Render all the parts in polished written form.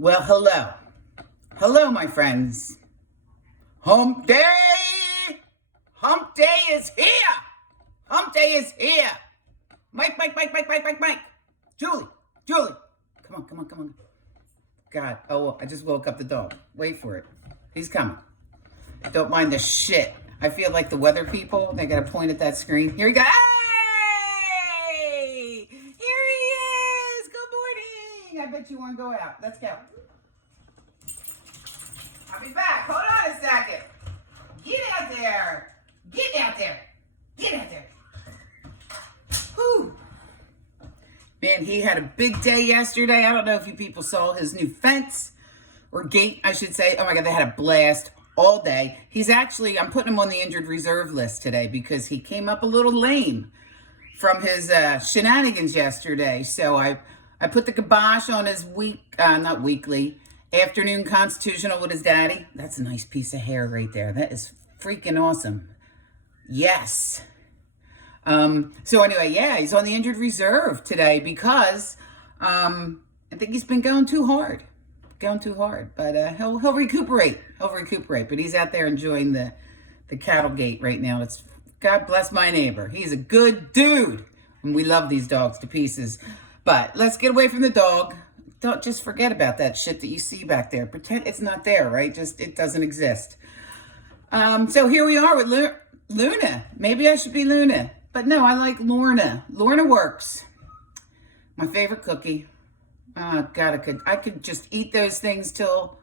Well, hello. Hello, my friends. Hump day! Hump day is here! Hump day is here! Mike. Julie. Come on. God, I just woke up the dog. Wait for it. He's coming. Don't mind the shit. I feel like the weather people. They got to point at that screen. Here we go. Hey! Here he is! Good morning! I bet you want to go out. Let's go. I'll be back. Hold on a second. Get out there. Whew. Man, he had a big day yesterday. I don't know if you people saw his new fence or gate, I should say. Oh my God, they had a blast all day. I'm putting him on the injured reserve list today because he came up a little lame from his shenanigans yesterday. So I put the kibosh on his not weekly, afternoon constitutional with his daddy. That's a nice piece of hair right there. That is freaking awesome. Yes. So anyway, yeah, he's on the injured reserve today because I think he's been going too hard. But he'll recuperate. But he's out there enjoying the cattle gate right now. It's God bless my neighbor. He's a good dude, and we love these dogs to pieces. But let's get away from the dog. Don't just forget about that shit that you see back there. Pretend it's not there, right? Just it doesn't exist. So here we are with Luna. Maybe I should be Luna, but no, I like Lorna. Lorna works. My favorite cookie. Oh God, I could just eat those things till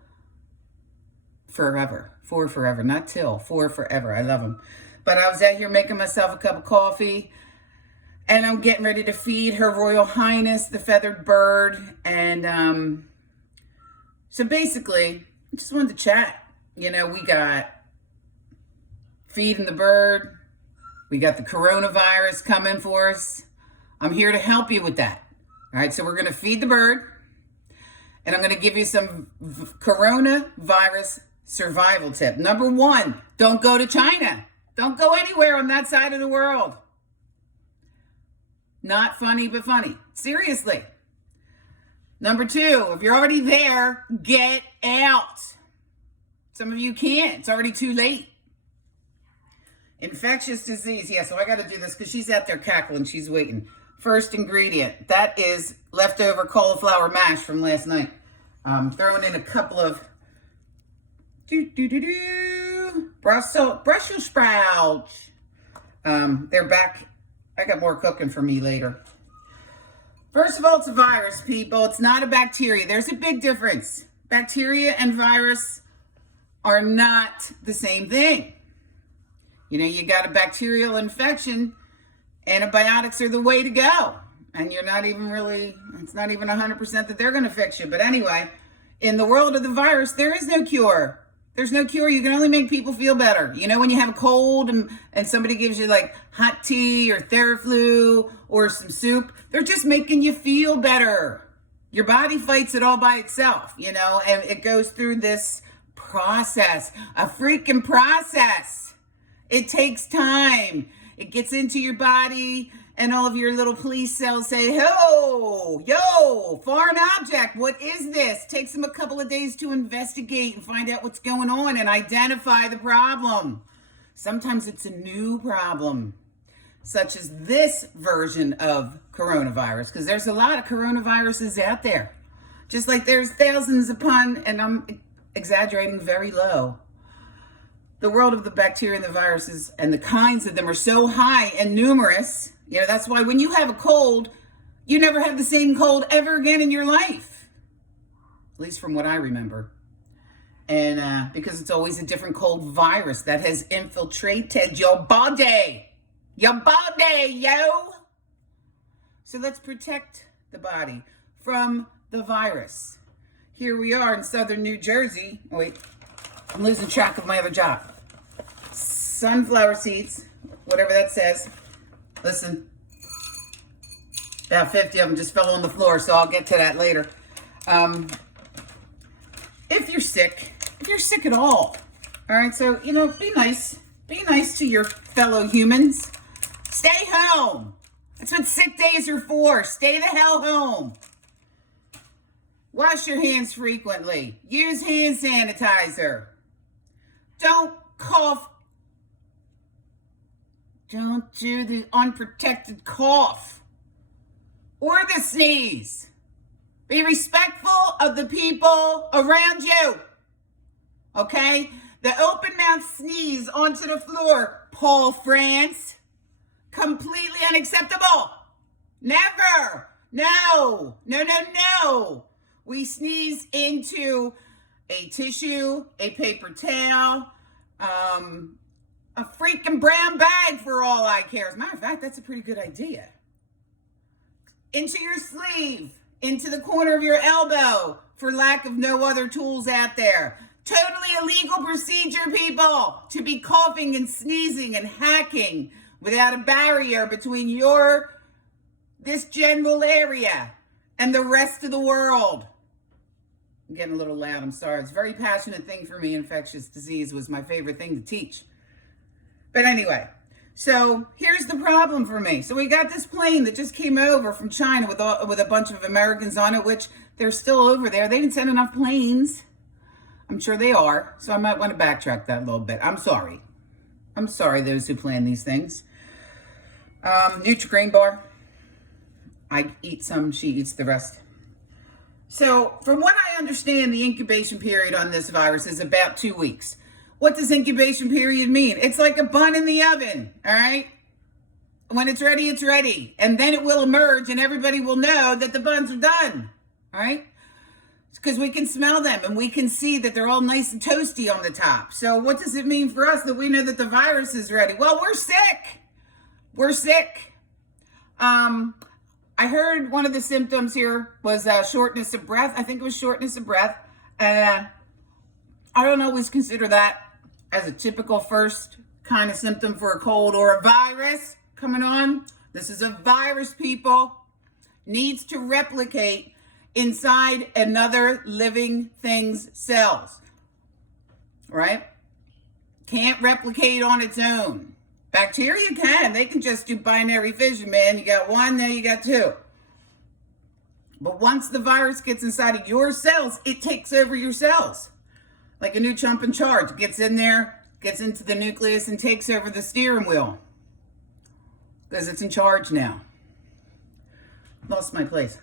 forever. For forever, not till, for forever. I love them. But I was out here making myself a cup of coffee, and I'm getting ready to feed Her Royal Highness, the feathered bird. And so basically, I just wanted to chat. You know, we got feeding the bird. We got the coronavirus coming for us. I'm here to help you with that. All right, so we're going to feed the bird, and I'm going to give you some coronavirus survival tip. Number 1, don't go to China. Don't go anywhere on that side of the world. Not funny, but funny. Seriously. Number 2, if you're already there, get out. Some of you can't. It's already too late. Infectious disease. Yeah, so I got to do this because she's out there cackling. She's waiting. First ingredient. That is leftover cauliflower mash from last night. Throwing in a couple of Brussels sprouts. They're back. I got more cooking for me later. First of all, it's a virus, people. It's not a bacteria. There's a big difference. Bacteria and virus are not the same thing. You know, you got a bacterial infection, antibiotics are the way to go. And it's not even 100% that they're going to fix you. But anyway, in the world of the virus, there is no cure. There's no cure. You can only make people feel better. You know, when you have a cold and somebody gives you like hot tea or Theraflu or some soup, they're just making you feel better. Your body fights it all by itself, you know, and it goes through this process, a freaking process. It takes time. It gets into your body, and all of your little police cells say, yo, foreign object, what is this? Takes them a couple of days to investigate and find out what's going on and identify the problem. Sometimes it's a new problem, such as this version of coronavirus, because there's a lot of coronaviruses out there. Just like there's thousands upon, and I'm exaggerating very low. The world of the bacteria and the viruses and the kinds of them are so high and numerous. You know, that's why when you have a cold, you never have the same cold ever again in your life. At least from what I remember. And because it's always a different cold virus that has infiltrated your body. Your body, yo! So let's protect the body from the virus. Here we are in southern New Jersey. Oh, wait, I'm losing track of my other job. Sunflower seeds, whatever that says. Listen, about 50 of them just fell on the floor, so I'll get to that later. If you're sick at all right, so, you know, be nice to your fellow humans. Stay home. That's what sick days are for. Stay the hell home. Wash your hands frequently. Use hand sanitizer. Don't cough. Don't do the unprotected cough or the sneeze. Be respectful of the people around you. Okay? The open mouth sneeze onto the floor, Paul France. Completely unacceptable. Never. No. No, no, no. We sneeze into a tissue, a paper towel, a freaking brown bag for all I care. As a matter of fact, that's a pretty good idea. Into your sleeve, into the corner of your elbow, for lack of no other tools out there. Totally illegal procedure, people, to be coughing and sneezing and hacking without a barrier between this general area and the rest of the world. I'm getting a little loud, I'm sorry. It's a very passionate thing for me. Infectious disease was my favorite thing to teach. But anyway, so here's the problem for me. So we got this plane that just came over from China with a bunch of Americans on it, which they're still over there. They didn't send enough planes. I'm sure they are. So I might want to backtrack that a little bit. I'm sorry. I'm sorry, those who plan these things. Nutri-Grain bar. I eat some, she eats the rest. So from what I understand, the incubation period on this virus is about 2 weeks. What does incubation period mean? It's like a bun in the oven, all right? When it's ready, it's ready. And then it will emerge and everybody will know that the buns are done, all right? Because we can smell them and we can see that they're all nice and toasty on the top. So what does it mean for us that we know that the virus is ready? Well, we're sick. We're sick. I heard one of the symptoms here was shortness of breath. I think it was shortness of breath. I don't always consider that as a typical first kind of symptom for a cold or a virus coming on. This is a virus, people. Needs to replicate inside another living thing's cells. Right? Can't replicate on its own. Bacteria can. They can just do binary fission, man. You got one, then you got two. But once the virus gets inside of your cells, it takes over your cells. Like a new chump in charge. Gets in there, gets into the nucleus, and takes over the steering wheel. Because it's in charge now. Lost my place.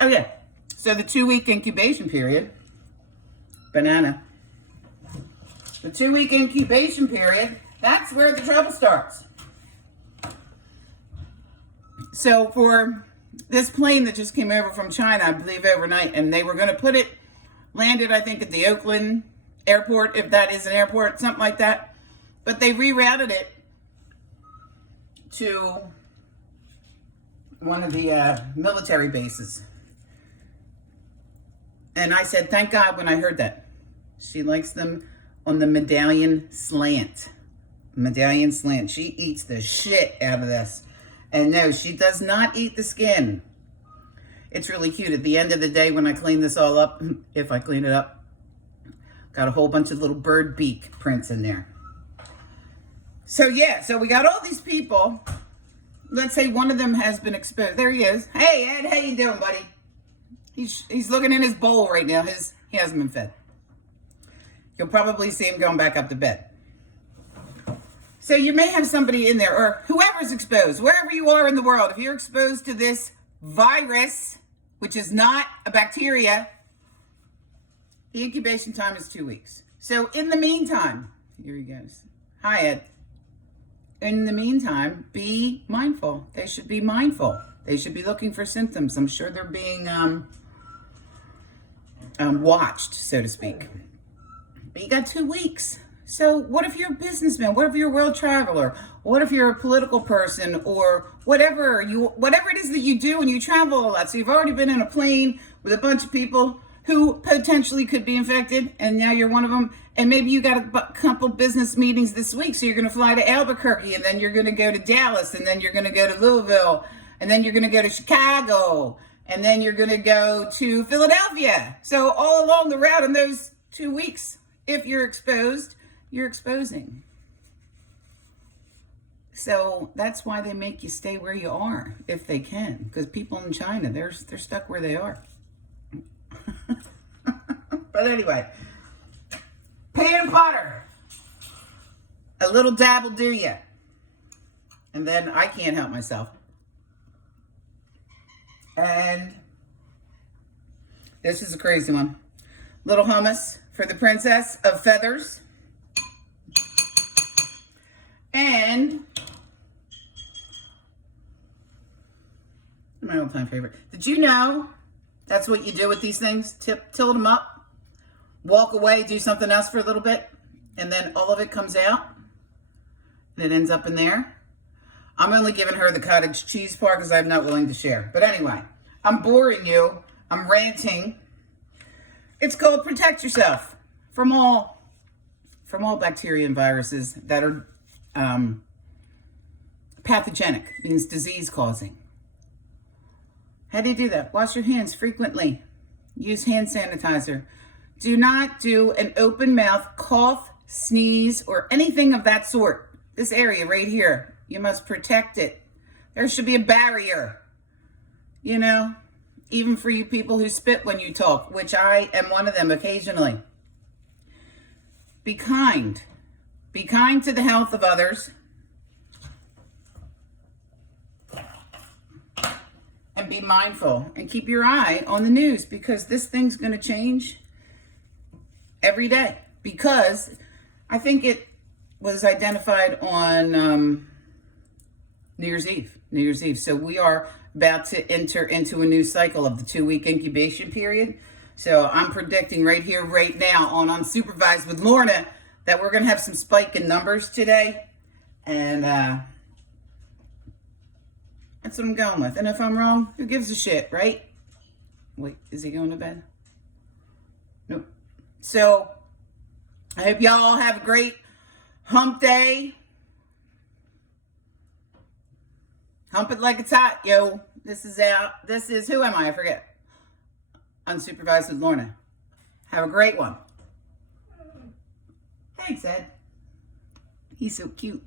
Okay. So the 2-week incubation period. Banana. The 2-week incubation period, that's where the trouble starts. So for this plane that just came over from China, I believe overnight, and they were going to put it, landed, I think, at the Oakland airport, if that is an airport, something like that. But they rerouted it to one of the military bases. And I said, thank God when I heard that. She likes them on the medallion slant. Medallion slant. She eats the shit out of this. And no, she does not eat the skin. It's really cute. At the end of the day, when I clean this all up, if I clean it up, got a whole bunch of little bird beak prints in there. So yeah, so we got all these people. Let's say one of them has been exposed. There he is. Hey, Ed, how you doing, buddy? He's looking in his bowl right now. He hasn't been fed. You'll probably see him going back up to bed. So you may have somebody in there, or whoever's exposed, wherever you are in the world, if you're exposed to this virus, which is not a bacteria, the incubation time is 2 weeks. So in the meantime, here he goes. Hi, Ed. In the meantime, be mindful. They should be mindful. They should be looking for symptoms. I'm sure they're being watched, so to speak. But you got 2 weeks. So what if you're a businessman? What if you're a world traveler? What if you're a political person, or whatever it is that you do when you travel a lot? So you've already been in a plane with a bunch of people who potentially could be infected, and now you're one of them. And maybe you got a couple business meetings this week. So you're going to fly to Albuquerque, and then you're going to go to Dallas, and then you're going to go to Louisville, and then you're going to go to Chicago, and then you're going to go to Philadelphia. So all along the route in those 2 weeks, if you're exposed, you're exposing. So that's why they make you stay where you are if they can, because people in China, they're stuck where they are. But anyway, peanut butter. A little dab will do ya. And then I can't help myself. And this is a crazy one. Little hummus for the princess of feathers. And my all-time favorite. Did you know that's what you do with these things? Tilt them up, walk away, do something else for a little bit, and then all of it comes out, and it ends up in there. I'm only giving her the cottage cheese part because I'm not willing to share. But anyway, I'm boring you. I'm ranting. It's called Protect Yourself from all bacteria and viruses that are pathogenic, means disease-causing. How do you do that? Wash your hands frequently. Use hand sanitizer. Do not do an open mouth cough, sneeze, or anything of that sort. This area right here, you must protect it. There should be a barrier, you know, even for you people who spit when you talk, which I am one of them occasionally. Be kind. Be kind to the health of others. And be mindful and keep your eye on the news, because this thing's going to change every day. Because I think it was identified on New Year's Eve. So we are about to enter into a new cycle of the 2-week incubation period. So I'm predicting right here, right now on Unsupervised with Lorna that we're going to have some spike in numbers today. And that's what I'm going with. And if I'm wrong, who gives a shit, right? Wait, is he going to bed? Nope. So I hope y'all have a great hump day. Hump it like it's hot, yo. This is out. This is, who am I? I forget. Unsupervised with Lorna. Have a great one. Thanks, Ed. He's so cute.